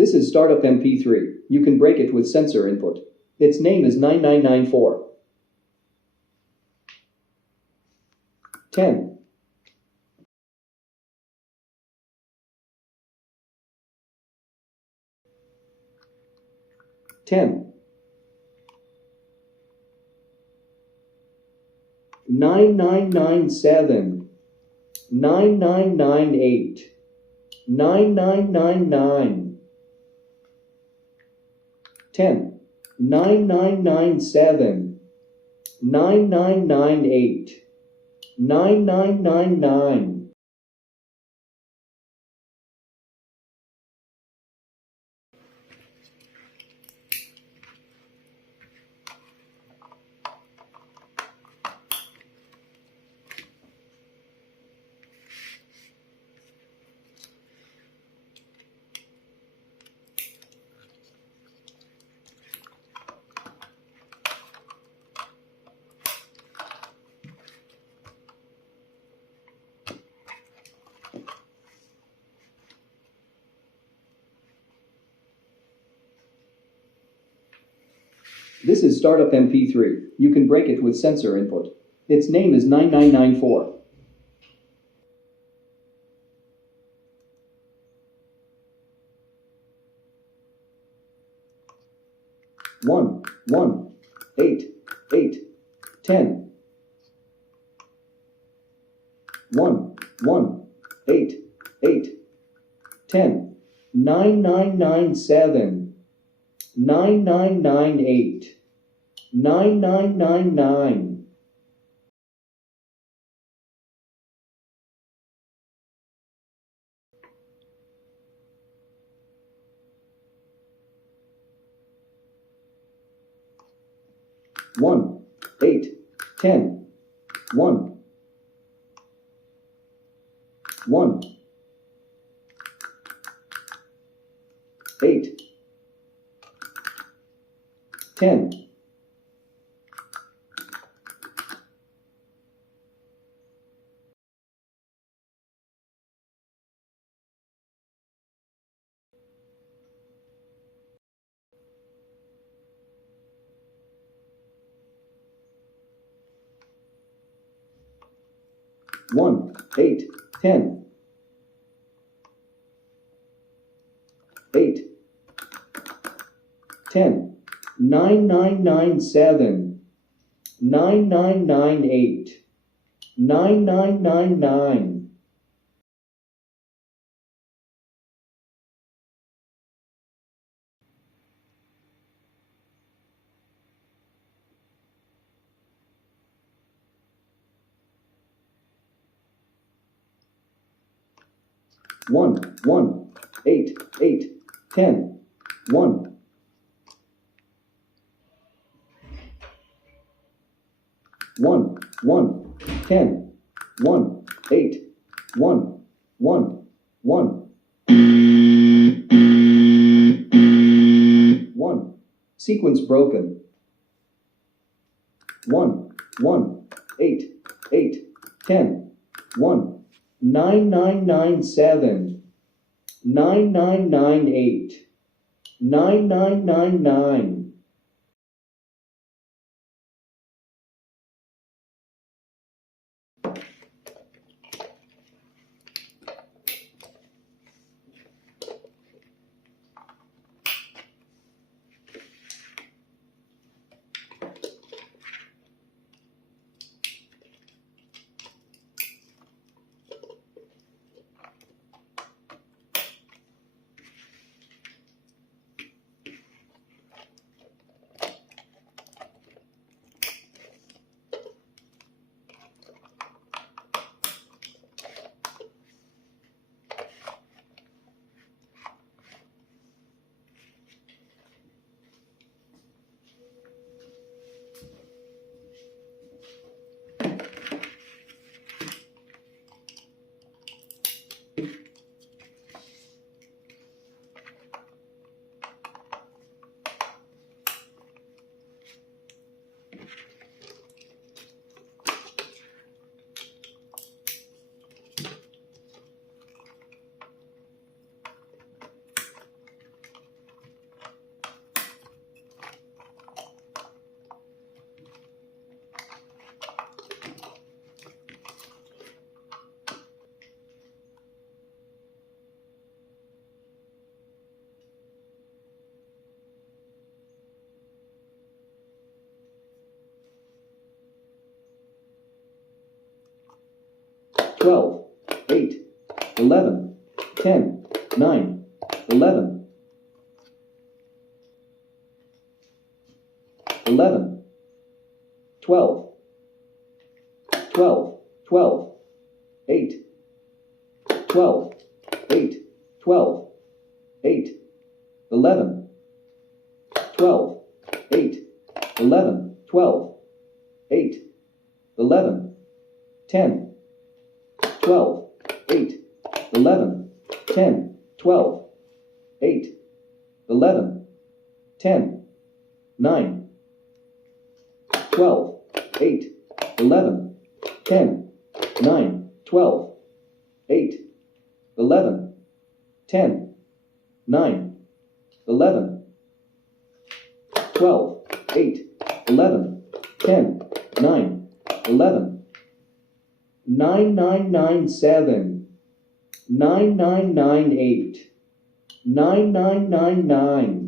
This is Startup MP3. You can break it with sensor input. Its name is 9994. 10. 10. 9997. 9998. 9999. 10. 9997. 9998. 9999. This is Startup MP3. You can break it with sensor input. Its name is 9994. 1, 1, 8, 8, 10. 1, 1, 8, 8, 10. 9997. 9998. 9999. 1, 8, 10. 1, 1, 8, 10. 1, 8, 10. 8, 10. 9997. 9998. 9999. 1, 1, 8, 8, 10. 1, 1, 1, 10. 1, 8, 1, 1, 1. 1. Sequence broken. 1, 1, 8, 8, 10. 1. 9997. 9998. 9999. 12, 8, 11, 10, 9, 11, 11, 12, 12, 12, 8, 12, 8, 12, 8, 11, 12, 8, 11, 12, 8, 11, 10, 12, 8, 11, 10, 12, 8, 11, 10, 9, 12, 8, 11, 10, 9, 12, 8, 11, 10, 9, 11, 12, 8, 11, 10, 9, 11, 9997, 9998, 9999,